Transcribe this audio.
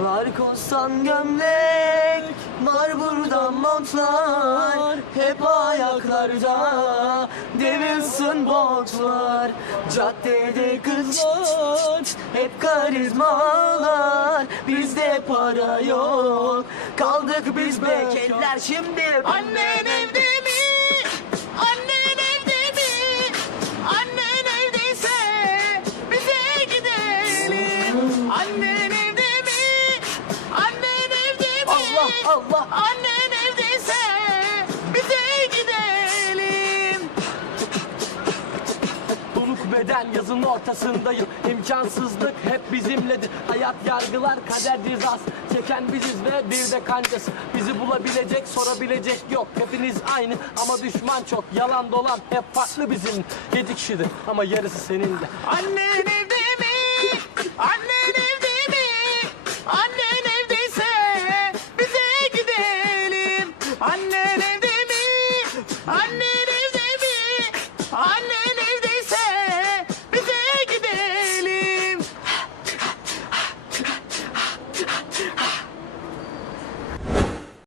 Var kostan gömlek Var burada montlar Hep ayaklarda Devilson botlar Caddede kızlar Hep karizmalar Bizde para yok. Kaldık biz bekarlar şimdi. Annen evde Allah Annen evdeyse bize gidelim. Donuk beden yazın ortasındayım. İmkansızlık hep bizimledir. Hayat yargılar kader cezası Çeken biziz ve bir de kancası Bizi bulabilecek sorabilecek yok. Hepiniz aynı ama düşman çok. Yalan dolan hep farklı bizim. Yedi kişidir ama yarısı senin de. Annen evde Annen evde mi? Annen